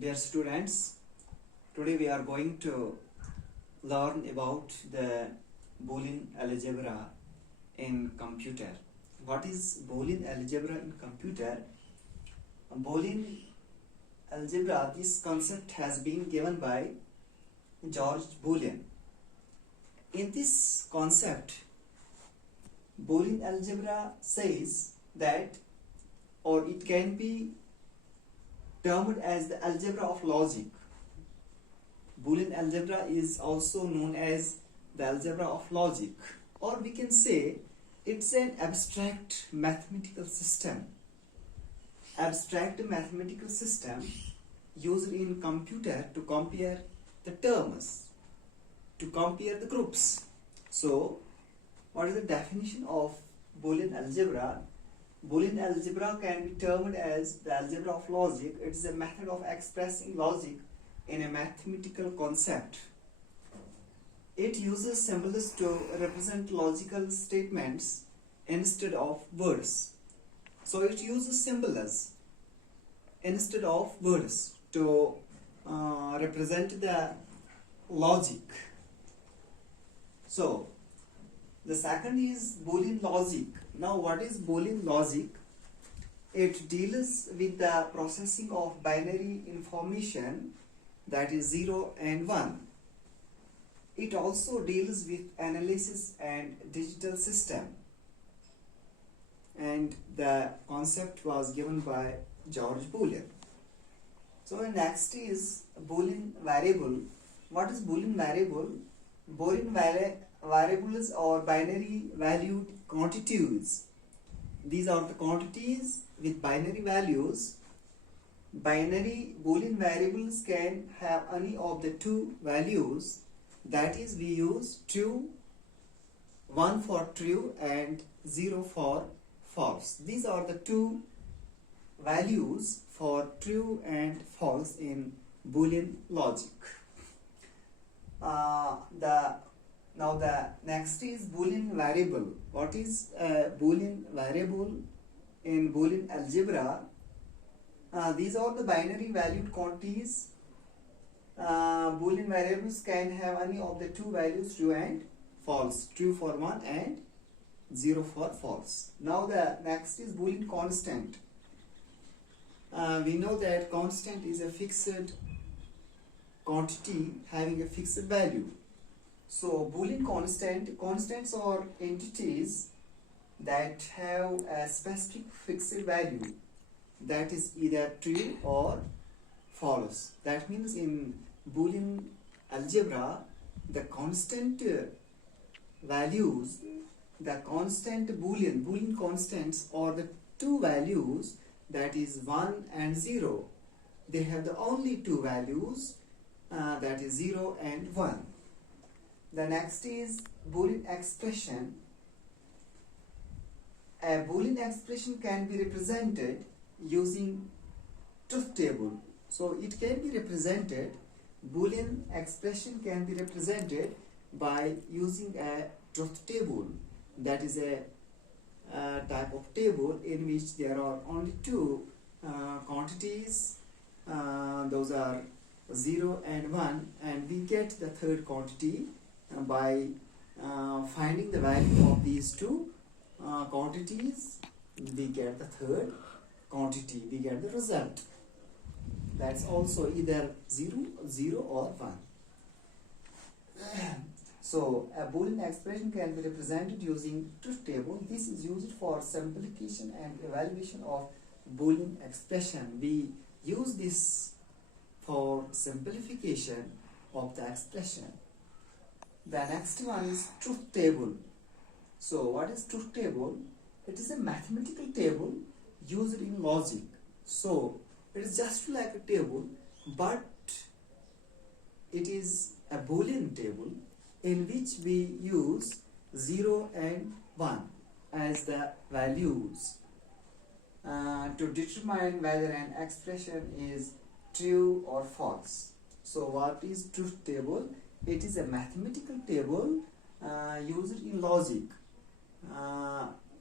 Dear students, today we are going to learn about the Boolean algebra in computer. What is Boolean algebra in computer? Boolean algebra, this concept has been given by George Boolean. In this concept, Boolean algebra says that, or it can be termed as the algebra of logic. Boolean algebra is also known as the algebra of logic, or we can say it's an abstract mathematical system. Abstract mathematical system used in computer to compare the terms, to compare the groups. So, what is the definition of Boolean algebra? Boolean algebra can be termed as the algebra of logic. It is a method of expressing logic in a mathematical concept. It uses symbols to represent logical statements instead of words. So it uses symbols instead of words to represent the logic. So the second is Boolean logic. Now what is Boolean logic? It deals with the processing of binary information, that is 0 and 1. It also deals with analysis and digital system. And the concept was given by George Boolean. So next is Boolean variable. What is Boolean variable? Boolean variables are binary valued quantities. These are the quantities with binary values. Binary Boolean variables can have any of the two values, that is, we use true, 1 for true and 0 for false. These are the two values for true and false in Boolean logic. Now the next is Boolean variable. What is a Boolean variable in Boolean algebra? These are the binary valued quantities. Boolean variables can have any of the two values, true and false. True for 1 and 0 for false. Now the next is Boolean constant. We know that constant is a fixed quantity having a fixed value. So Boolean constants are entities that have a specific fixed value, that is either true or false. That means in Boolean algebra, the constant values, the constant Boolean constants are the two values, that is 1 and 0. They have the only two values, that is 0 and 1. The next is Boolean expression. A Boolean expression can be represented using truth table. So it can be represented, Boolean expression can be represented by using a truth table. That is a type of table in which there are only two quantities. Those are 0 and 1, and we get the third quantity by finding the value of these two quantities. We get the third quantity, we get the result. That's also either 0 or 1. So a Boolean expression can be represented using truth table. This is used for simplification and evaluation of Boolean expression. We use this for simplification of the expression. The next one is truth table. So what is truth table? It is a mathematical table used in logic. So it is just like a table, but it is a Boolean table in which we use 0 and 1 as the values to determine whether an expression is true or false. So what is truth table? It is a mathematical table used in logic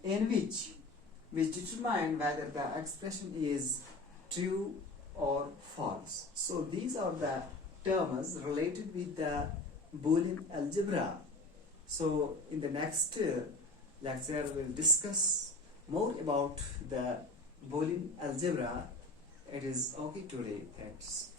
in which determine whether the expression is true or false. So these are the terms related with the Boolean algebra. So in the next lecture we'll discuss more about the Boolean algebra. It is okay today. Thanks.